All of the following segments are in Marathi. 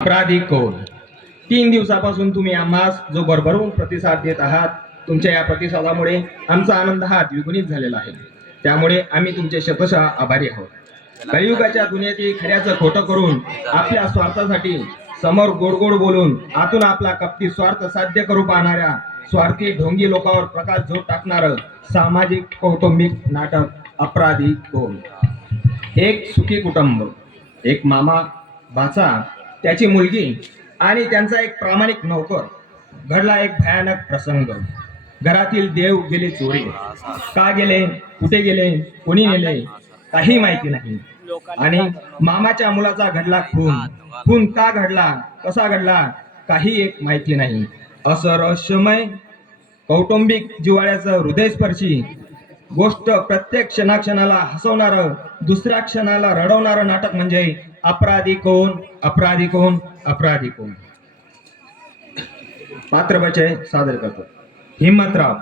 अपराधी कोण? 3 दिवसापासून तुम्ही आम्हास जो भरभरून प्रतिसाद देत आहात, तुमच्या या प्रतिसादामुळे आमचा आनंद हा द्विगुणित झालेला आहे. त्यामुळे आम्ही तुमचे शतशः आभारी आहोत. कलियुगाच्या दुनियेतील खऱ्याचं खोटं करून आपल्या स्वार्थासाठी समोर गोड गोड बोलून आतून आपला कपटी स्वार्थ साध्य करू पाहणाऱ्या स्वार्थी ढोंगी लोकांवर प्रकाश झोत टाकणारं सामाजिक कौटुंबिक नाटक अपराधी कोण? एक सुखी कुटुंब, एक मामा, भाचा, त्याची मुलगी आणि त्यांचा एक प्रामाणिक नौकर. घडला एक भयानक प्रसंग. घरातील देव गेले चोरी. का गेले, कुठे गेले, कोणी नेले, काही माहिती नाही. आणि मामाच्या मुलाचा घडला खून. खून का घडला, कसा घडला, काही एक माहिती नाही. असं रहस्यमय कौटुंबिक जिव्हाळ्याचं हृदयस्पर्शी गोष्ट, प्रत्येक क्षणाक्षणाला हसवणारं, दुसऱ्या क्षणाला रडवणारं नाटक म्हणजे अपराधी कोण? अपराधी कोण? अपराधी कोण? पात्रपरिचय सादर करतो. हिम्मतराव.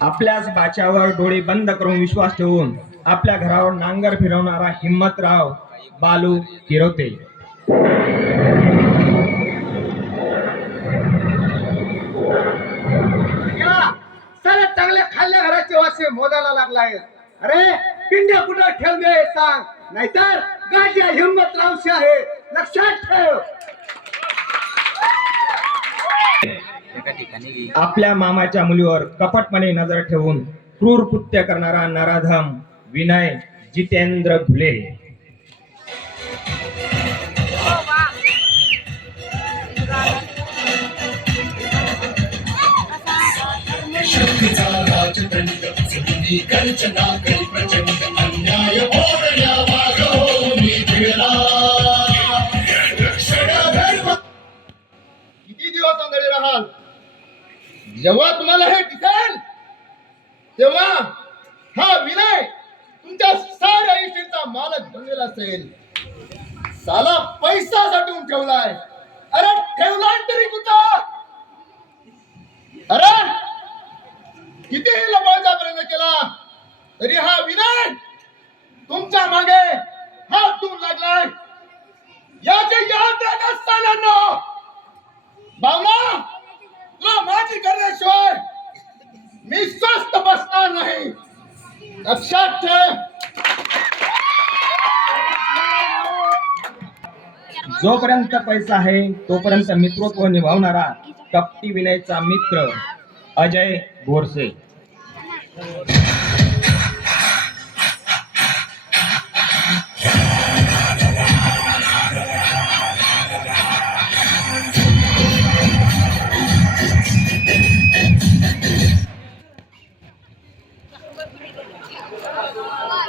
आपल्याच बाच्यावर डोळे बंद करून विश्वास ठेवून आपल्या घरावर नांगर फिरवणारा हिम्मतराव बालू किरवते. चांगल्या खाल्ल्या घराचे वासे मोदाला लागलाय. अरे पिंड्या कुठं ठेवले सांग, नाहीतर गाड्या हिम्मतरावशी आहे, लक्षात ठेव. आपल्या मामाच्या मुलीवर कपटपणे नजर ठेवून क्रूर कृत्य करणारा नराधम विनय जितेंद्र घुले. किती दिवस अंधळे राहाल? जेव्हा तुम्हाला हे दिसेल तेव्हा हा विनय तुमच्या साऱ्या इष्टीचा मालक बनलेला असेल. साला पैसा साठवून ठेवलाय. अरे ठेवलाय तरी कुठं? अरे कितीही लपवायचा प्रयत्न केला तरी हा विनय तुमच्या मागे हात धुवून लागलाय. याची याद द्या साल्यांनो. भावना, तुला माझी करण्याशिवाय मी स्वस्थ बसणार नाही, लक्षात ठेव. जोपर्यंत पैसा आहे तोपर्यंत मित्रत्व निभावणारा कपटी विनयचा मित्र अजय बोरसे.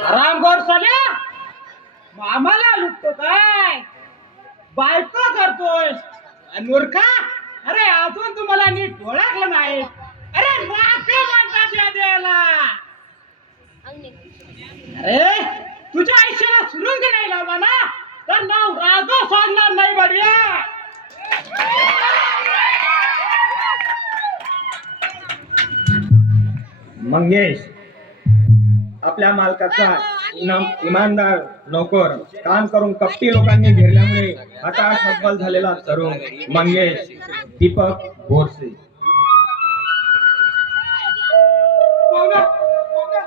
रामगोर साल्या, मामाला लुटतो काय? बायको करतोय मूर्खा. अरे अजून तुम्हाला नीट ओळखलं नाही. अरे राखे म्हणतात या द्यायला. अरे तुझ्या आयुष्याला सुरुंग नाही लावला ना तर नाव राघव सोडणार नाही बढिया. मंगेश. आपल्या मालकाचा इमानदार नोकर काम करून कपटी लोकांनी घेरल्यामुळे हताश हतबल झालेला तरुण मंगेश दीपक बोरसे. भावना, भावना,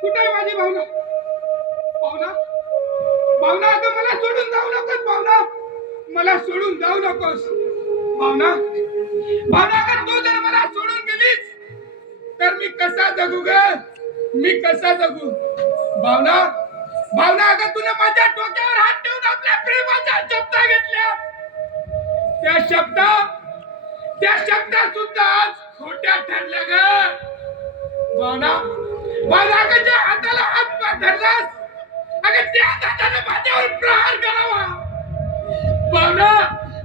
कुठे आहे माझी भावना? भावना, भावना, अगं मला सोडून जाऊ नकोस. भावना, मला सोडून जाऊ नकोस. भावना, भावना, अगं तू जर मला सोडून गेलीस तर मी कसा जगू ग? मी कसा जगू? भावना, भावना, अगं तुला माझ्या डोक्यावर हात ठेवून आपल्या प्रेमाच्या शब्द घेतल्या. त्या शब्दा सुद्धा आज खोट्या ठरल्या ग. भावना, भावना, अगं ज्या हाताला हात धरलास अगं त्या हाताने माझ्यावर प्रहार करावा. भावना,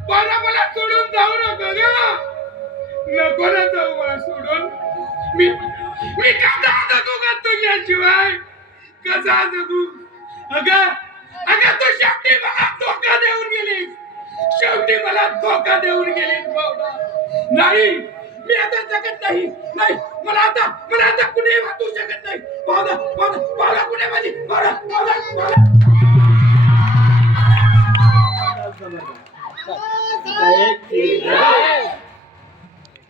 भावना, मला सोडून जाऊ नको ग. नको ना जाऊ मला सोडून. मी कसा जगू ग तुझ्याशिवाय? कसा जगू? अगं अगं तू शेवटी मला धोका देऊन गेलीस. शेवटी मला धोका देऊन गेलीस भावना. नाही, मी आता जगत नाही. नाही, मला आता कुणी वाचू शकत नाही. भावना, भावना, भावना, कुठे माझी भावना? भावना, भावना.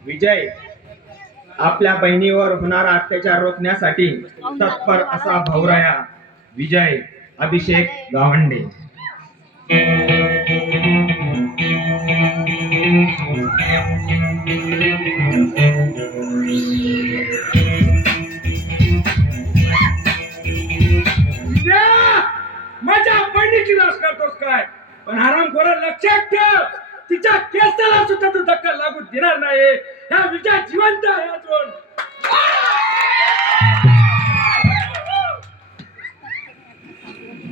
विजय आपल्या बहिणीवर होणारा अत्याचार रोखण्यासाठी तत्पर असा भाऊराया विजय अभिषेक गावंडे. माझ्या बहिणीची नाश करतोस काय? पण हरामखोरा लक्षात ठेव, तिच्या केसाला सुद्धा तू धक्का लागू देणार नाही. ह्या विजय जिवंत आहे अजून.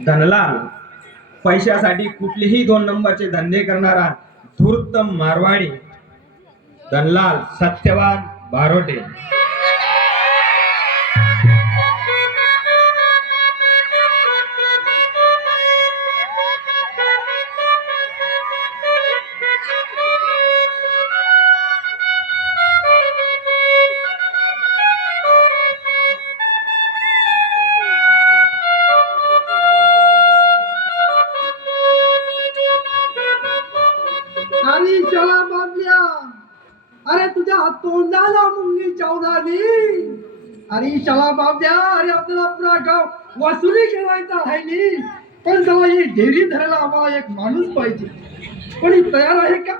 धनलाल पैशासाठी कुठलेही 2 नंबरचे धंदे करणारा धूर्त मारवाडी धनलाल सत्यवान बारोटे. अरे चला बाबल्या, अरे तुझ्या तोंडाला मुंगी चावलाली. अरे चला बाबल्या, अरे आपल्याला पुरा गाव वसुली करायचा आहे नी. पण चला ही ढेरी धरायला आम्हाला एक माणूस पाहिजे. कोणी तयार आहे का?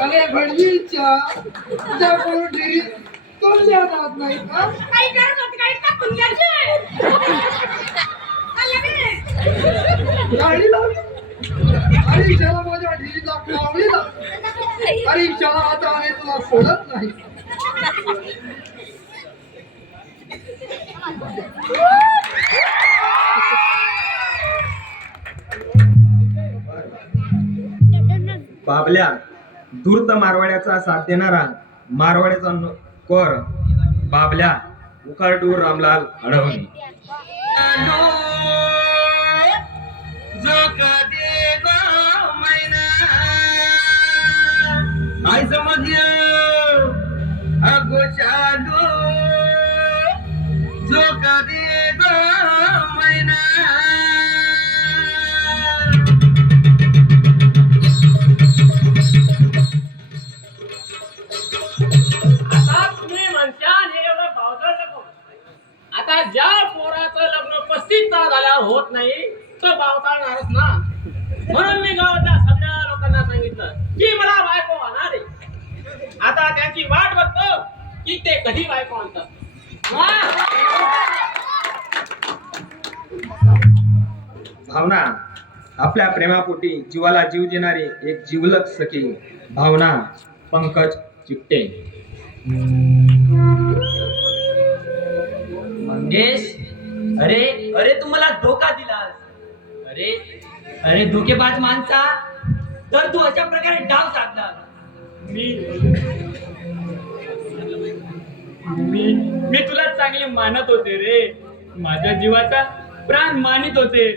अरे भडजीच्या तुझ्या कोण ढेरी कोण जात नाही का? गाडी लावली. अरे चला माझ्या ढेरीला कावळी लावली. अरे चला आता आम्ही तुला सोडत नाही. बाबल्या धूर्त मारवाड्याचा साथ देणारा मारवाड्याचा कोर बाबल्या उकारडूर रामलाल अडवणे. आई समझियो अगो चालो जो कदे गो मैना. आता तुम्ही म्हणशाल हे एवढं भावतर नको. आता ज्या पोराचं लग्न 35 झाल्यावर होत नाही तो भावताळणारच ना. म्हणून मी गावातल्या सगळ्या लोकांना सांगितलं की मला बायको आणणार आहे. आता त्याची वाट बघतो की ते कधी बायको आणतात. भावना आपल्या प्रेमापोटी जीवाला जीव देणारी एक जिवलग सखी भावना पंकज चिपटे. मंगेश, अरे अरे तू मला धोका दिलास. अरे अरे धोकेबाज माणसा, तर तू अशा प्रकारे डाव साधला. मी तुला चांगले मानत होते रे. माझ्या जीवाचा प्राण मानित होते.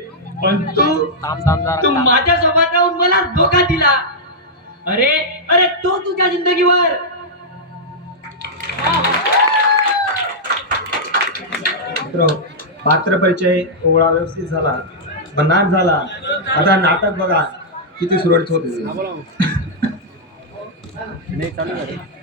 पण तू माझ्या सोबत राहून मला धोका दिला. अरे अरे तो तुझ्या जिंदगीवर. मित्र पात्र परिचय ओळा व्यवस्थित झाला, बनाट झाला. आता नाटक बघा किती सुरळीत होते.